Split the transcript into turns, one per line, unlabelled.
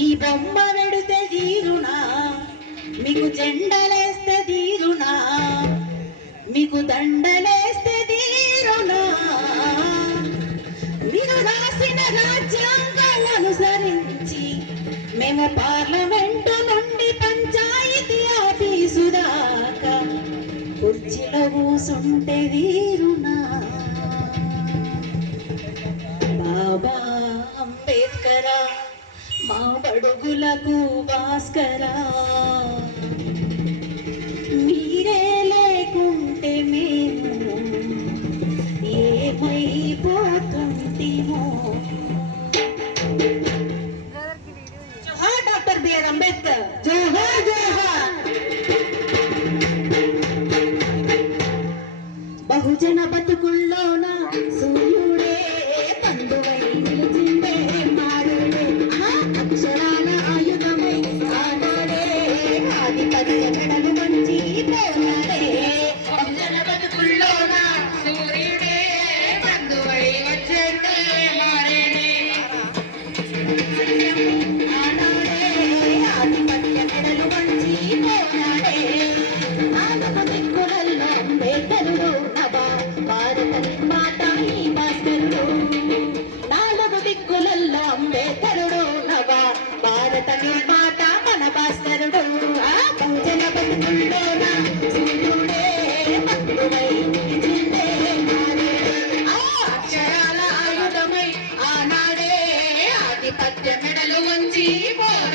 మీ బొమ్మ నడితే తీరునా? మీకు జెండలేస్తే తీరునా? మీకు దండలేస్తే తీరునా? మీరు రాసిన రాజ్యాంగం అనుసరించి మేము పార్లమెంటు నుండి పంచాయతీ ఆఫీసు దాకా కుర్చీలో కూసుంటే తీరునా? మా బడుగులకు భాస్కరా మీరే లేకుంటే మేము ఏమైపోతుంటిమో జోహార్ డాక్టర్ బిఆర్ అంబేద్కర్ జోహార్ జోహార్ బహుజన నడలు మంచి పోరాడే মানব জীবন